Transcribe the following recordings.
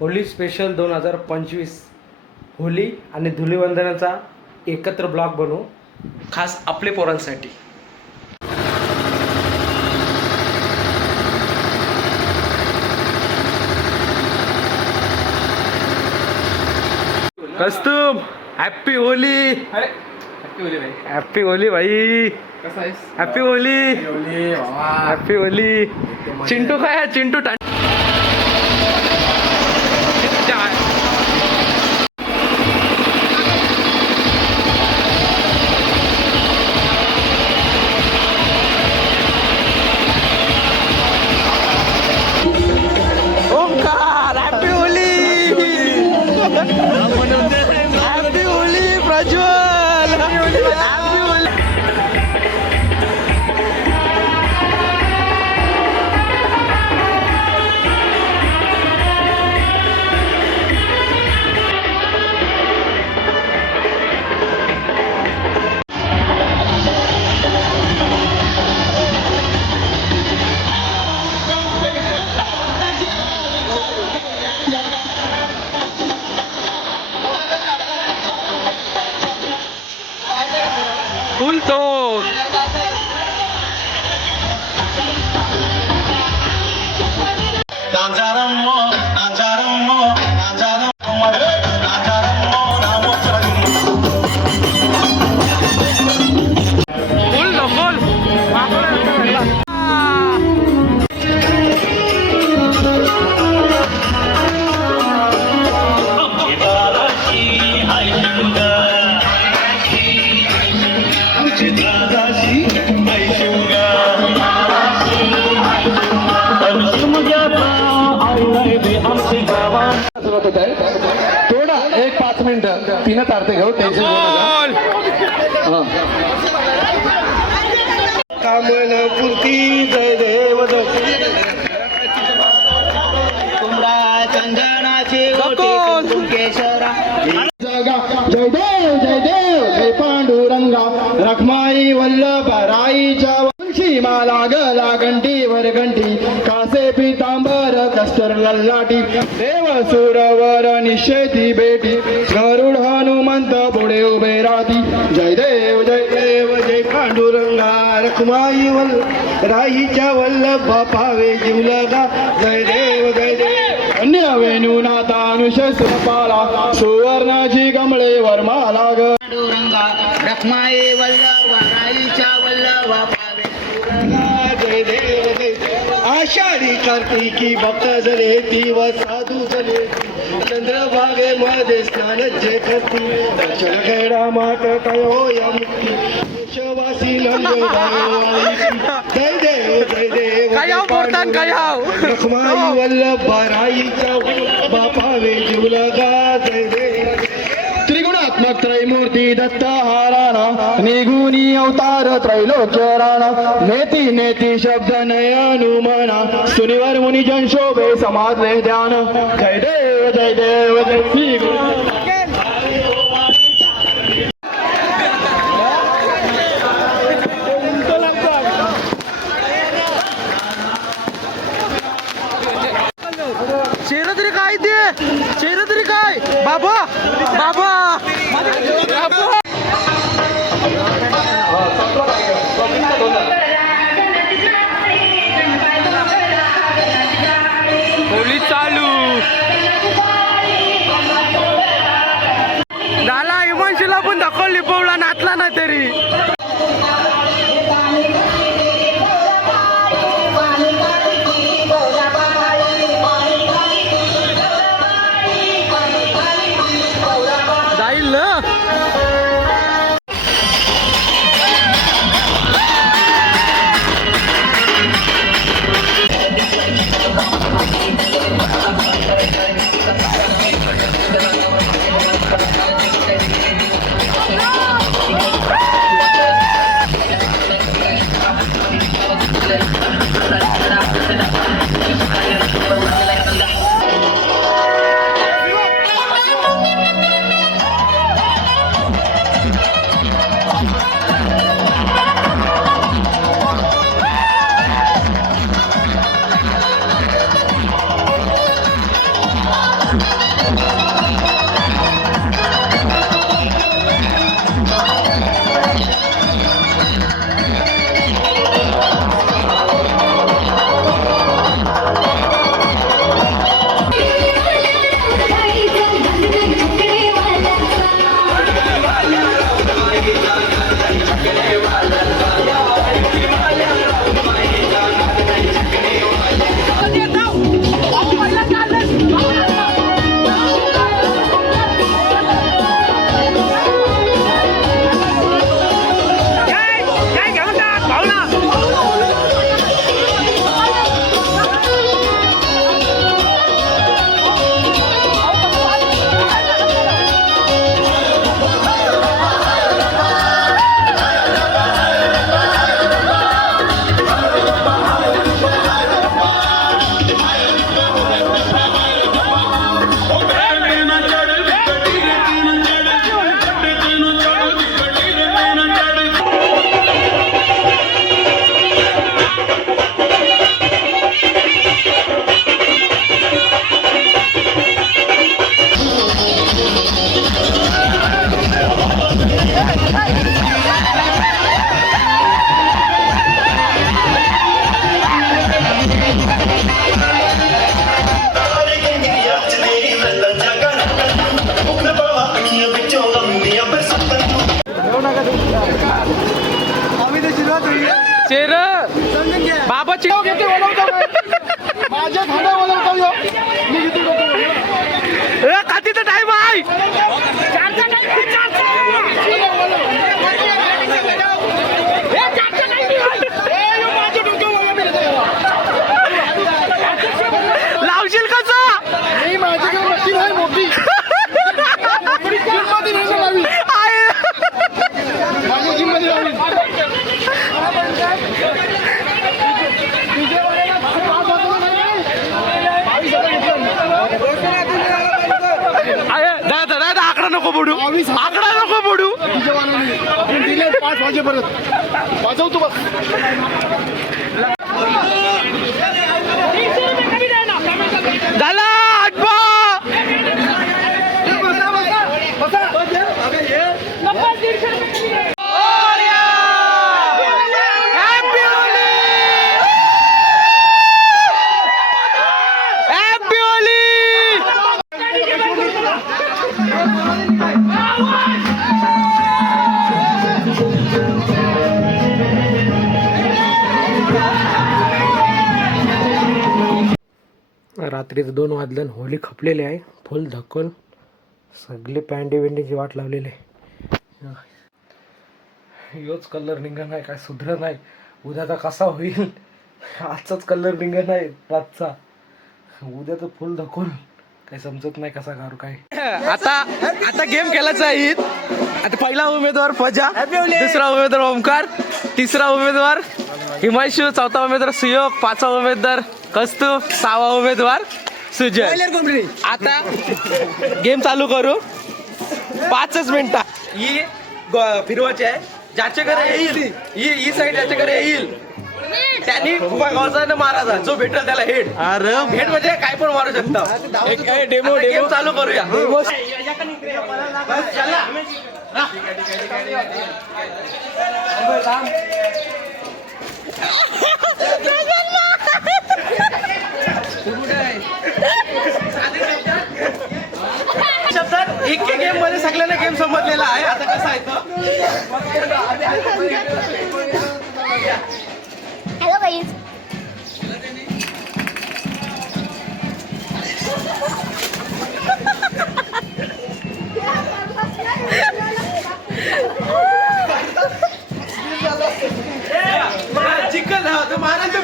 Holy special 2025 Holy आणि धुलीवंदनाचा एकत्र blog बनवू खास आपले पोरांसाठी. कस्तुम हॅपी होली. हॅपी होली भाई. हॅपी होली भाई. कसा आहेस? हॅपी होली. हॅपी होली. चिंटू काय आहे? Chintu Omkar happy Holi. Happy Holi Prajwal. Happy Holi. Punto. थोडा एक 5 मिनिटं तिनं तारते घेऊ टेन्शन कामन पुरती जय देव चंदनाचे केशरा. जय देव जय पांडुरंगा रखमाई वल्लभराईच्या वंशी माला गला घंटीवर घंटी कासे पितांबर कस्तर लल्लाटी देव सुरवर निषेधी बेटी गरुड हनुमंत पुढे उभे राहती. जय देव जय पांडुरंगा रखमाई राईच्या वल्लभ पावे जीवलगा. जय देव अन्य वेणुनाथानुशस्त्र पाला सुवर्णाची कमळे वर्माला ग. पांडुरंगा रखमाई वल्लभ राईच्या वल्लभ पावे. जय देव आषाढी कार्तिकी भक्त जले ती व साधू जले चंद्रभागे मध्ये स्नान जे करती दक्षिण खेडा मात कयो या मुक्ती देशवासी जय देव रखमाई वल्लभ राईच्या बापावे जीवलगा. जय देव त्रिगुणात्मक त्रैमूर्ती दत्त हाराणा निगुणी अवतार त्रैलोक्य राणा नेती शब्द नयनुमना सुनिवर मुनी जन शोभे समाजले ध्यान. जय देव जय श्री गुरु. चेहरा तरी काय ते? चेहरा तरी काय? बाबा बाबा बाबा. होली चालू झाला. हिमांशूला पण दाखवली पवला नाचला ना तरी. जाईल ना. चेर बाबाची माझ्या खांदा बोलवतो ह्यो. मी किती बोलतो कातीचा टाइम आहे लावशील कसा मी माझ्याकडे मशीन आहे मोठी जिममध्ये नाही लावी माझ्या जिममध्ये लावी दादा आकडा नको पडू आकडा नको पडू आपण दिले 5 वाजेपर्यंत वाजवतो बस झाला आठवा रात्रीचं 2 वाजलं होली खपलेली आहे फुल धक्कल सगळे पॅन्डी वेंडीची वाट लावलेली आहे योच कलर निघा नाही काय सुधर नाही उद्याचा कसा होईल आजचाच कलर निघा नाही रातचा उद्याचं फुल धक्कल काही समजत नाही कसा करू काय आता गेम खेळायचा आहे आता पहिला उमेदवार फजा दुसरा उमेदवार ओमकार तिसरा उमेदवार हिमांशू चौथा उमेदवार सुयोग पाचवा उमेदवार कस्तूप 6वा उमेदवार सुजय आता गेम चालू करू 5 मिनिटा ही फिरवायची आहे ज्याच्या घरी येईल ही साईड ज्याच्या घरी येईल त्यांनी गावचा मारायचा जो भेटेल त्याला हेड हेड म्हणजे काय पण मारू शकता डेमो गेम चालू करूया शब्दात एक गेम मध्ये सगळ्यांना गेम समजलेला आहे आता कसं आहे हॅलो गाईज चिकन महाराज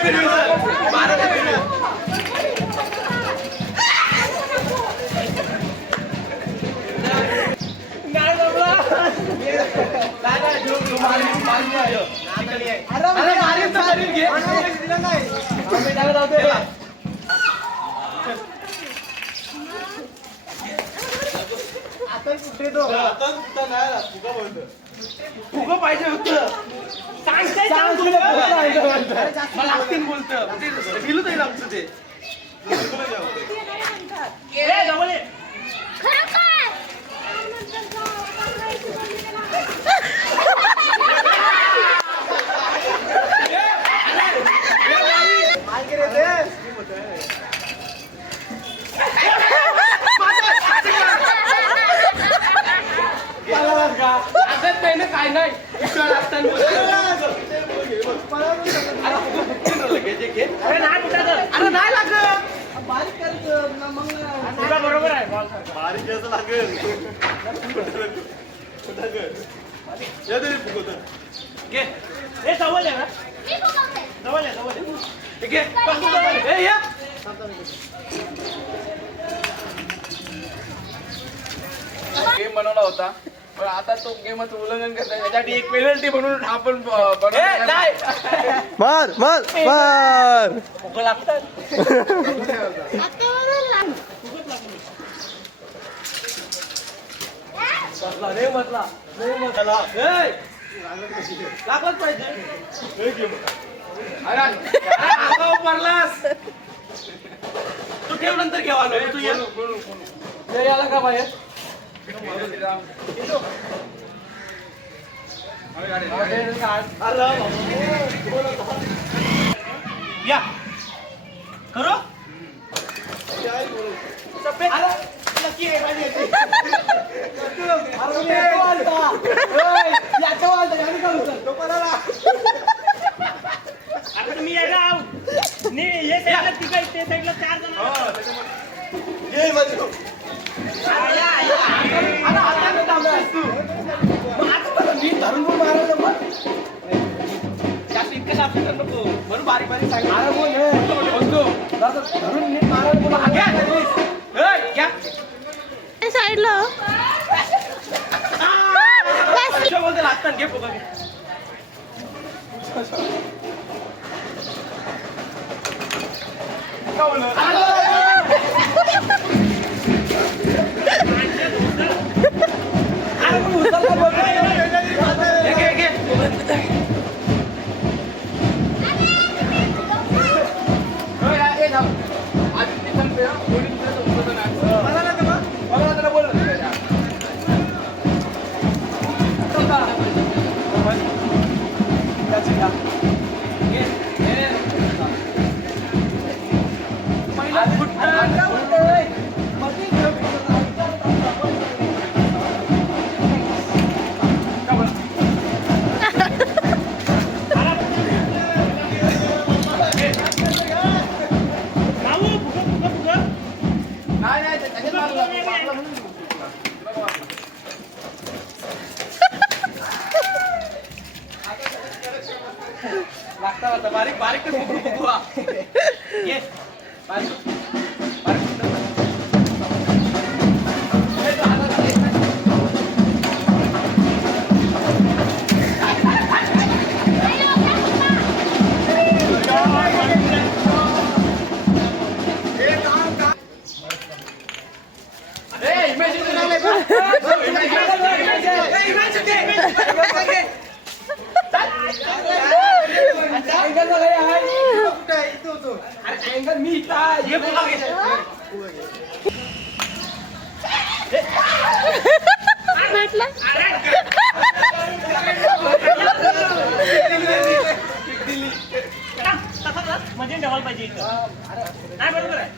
फुगं पाहिजे होतं मला लागतील बोलतं दिलं तरी लागतं ते नाही नाही इकडं लागतं. अरे नाही कुठं तर. अरे नाही लागत. बारीक करायचं ना मग. तुला बरोबर आहे बॉल सारखा. बारीक जास्त लागेल. या तरी फुगवतं. घे. हे जवळ आहे ना? जवळ आहे, जवळ आहे. हे घे. हे या. गेम बनवला होता पण आता तो गेमचं उल्लंघन करतोय त्यासाठी एक पेनल्टी म्हणून आपण बनवलं नाही. मार मार मार. भुका लागतात. बसला रे बसला. लागलंच पाहिजे. अरे आगाऊ पडलास. तू ठेव नंतर घेऊ आलो तू ये. हे आला का बाहेर? या खरो तुम्ही हे साईडला तिकडे ते साईडला 4 जण धरून पण मारायला मग जास्त इतकं जास्त नको म्हणून बारीक बारीक धरून नीट मारायला बोला. घ्या साईडला बोलते लागतात. घे फुगा घे. लागता बारीक बारीक ये बारीक मी ये म्हणजे डबल पाहिजे नाही बरोबर आहे.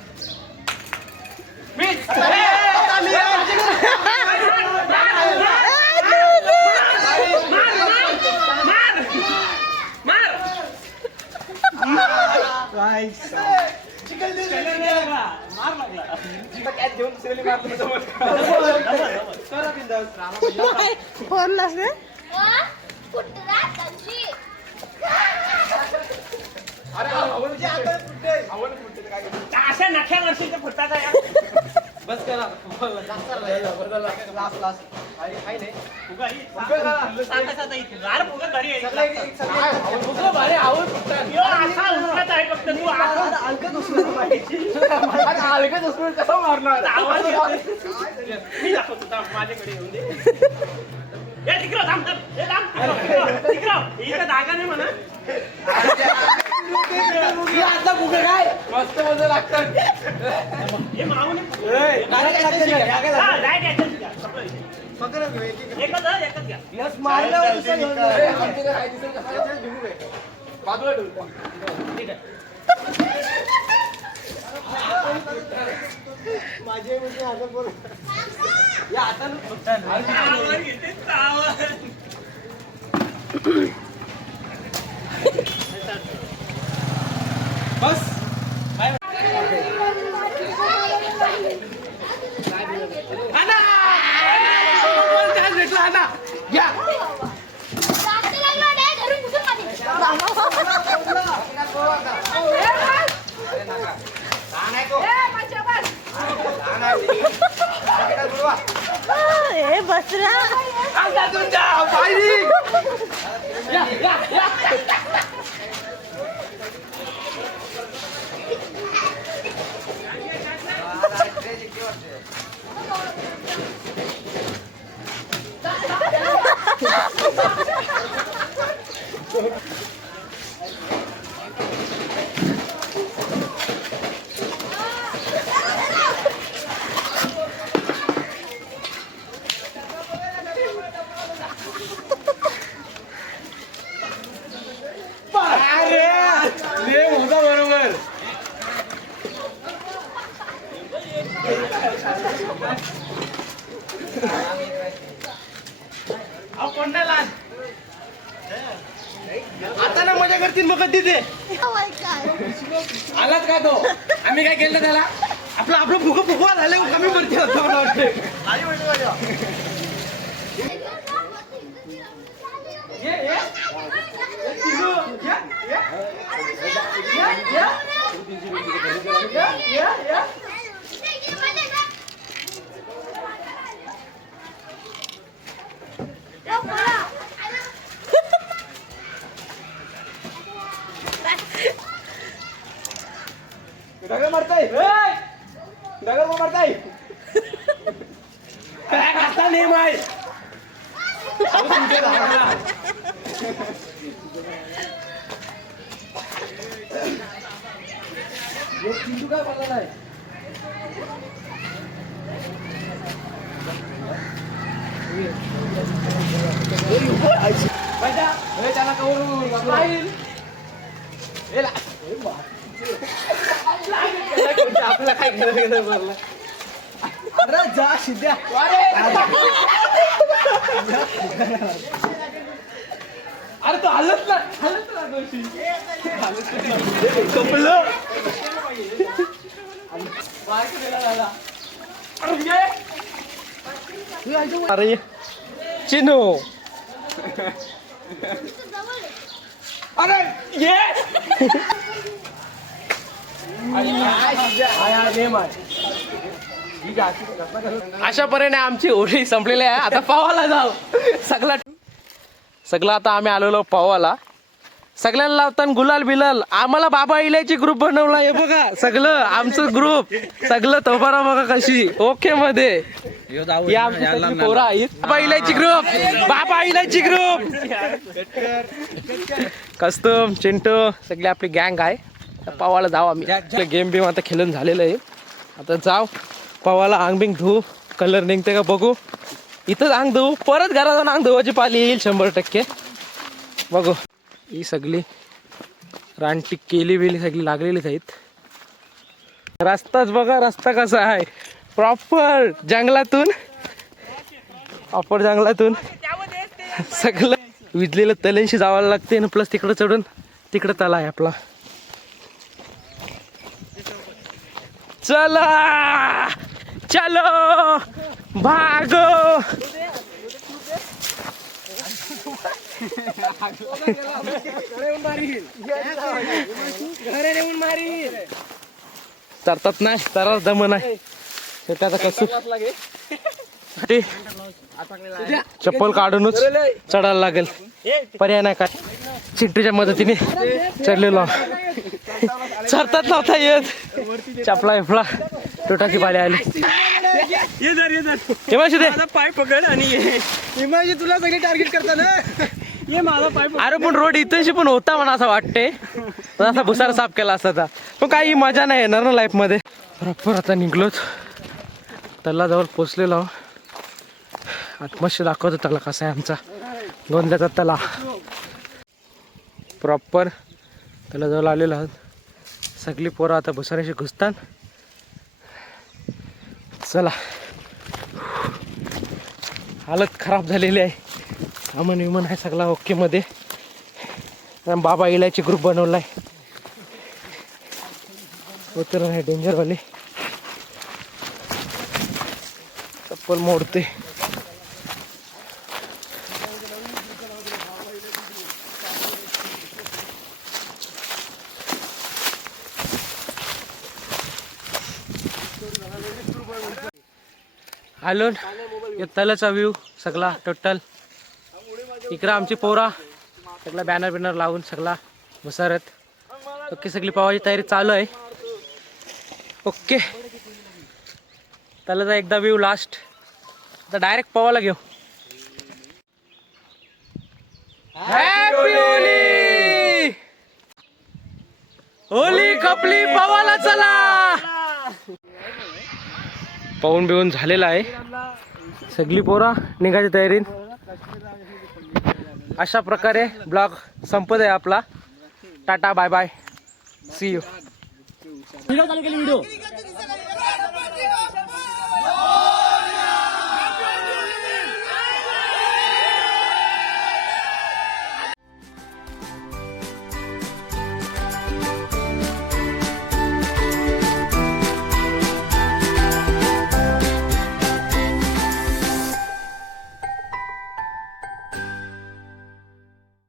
फोन नसते अशा नख्या वर्षीचे फुटतात बस करा. कसं मारणार मी दाखवतो माझ्याकडे येऊन दे. तिकडं थांब तिकडं इथं जागा नाही म्हणा. काय मस्त मजा लागतात हे माऊने एकच घ्या बाजूला ठीक आहे. या हातानं बस ए बस ना. होता बरोबर. आता ना मजा करतील मग कधी ते आलाच का तो. आम्ही काय केलं त्याला आपलं फुगं फुगवा झालं कमी करते असं मला वाटतं. दगड मारताय दगड मारताय काय खाता नेम आहे. चिंटू काय बोलला नाही. त्याला आपल्याला काय घेणं मारला. अरे जा शिद्या. अरे तो हलत ना अरे चिनू. अरे ये अशा परीने आमची होळी संपलेली आहे. आता पावाला जाऊ. सगळं आता आम्ही आलेलो पावाला. सगळ्यांना लावताना गुलाल बिलाल. आम्हाला बाबा इलायची ग्रुप बनवला हे बघा. सगळं आमचं ग्रुप सगळं तोबारा बघा कशी ओके मध्ये. पोरा बाबा इलायची ग्रुप बाबा इलायची ग्रुप कस्तम चिंटू सगळी आपली गँग आहे. पावाला जाऊ आम्ही. गेम बिम आता खेळून झालेलं आहे. आता जाऊ पावाला अंग बिंग धुवू. कलर निघते का बघू. इथंच अंग धुवू परत घरात जाऊन अंग धुवायची पाली येईल 100% बघू. ही सगळी रानटी केली बिली सगळी लागलेलीच आहेत. रस्ताच बघा रस्ता कसा आहे. प्रॉपर जंगलातून सगळं विजलेलं तल्यांशी जावं लागते. प्लस तिकडं चढून तिकडं तला आहे आपला. चला चलो भागो. तरतात नाही तर दम नाही. त्याचा कसं चप्पल काढूनच चढायला लागेल. पर्याय नाही काय. चिंटूच्या मदतीने चढलेलो. चढतात नव्हता येत. चपला विफला टोटाची पाळी आली. पाय पकड आणि तुला सगळे टार्गेट करतात. ये माझा पाय. अरे पण रोड इथंशी पण होता म्हणा असं वाटते. असा भुसारा साफ केला असता पण काही मजा नाही येणार ना लाईफ मध्ये. प्रॉपर आता निघलोच. तलाजवळ पोचलेलो. आत्मश्य दाखवतो तला कसा आहे आमचा गोंद्याचा तला. प्रॉपर त्याला जवळ आलेलो आहोत. सगळी पोरं आता भुसाऱ्याशी घुसतात. चला हालत खराब झालेली आहे. अमन विमन आहे सगळा ओके मध्ये. बाबा इलायची ग्रुप बनवलाय. उतर आहे डेंजरवाले, चप्पल मोडते. आलो तलाचा व्ह्यू सगळा टोटल. इकडं आमची पोरा सगळा बॅनर बिनर लावून सगळा बसरत. ओके सगळी पवायची तयारी चालू आहे. ओके तलाचा एकदा व्ह्यू लास्ट. आता डायरेक्ट पवायला घेऊ. Happy Holy. होली खपली पवायला चला. पाहून बिवून झालेला आहे. सगळी पोरा निघायची तयारीत. अशा प्रकारे ब्लॉग संपत आहे आपला. Tata bye bye see you.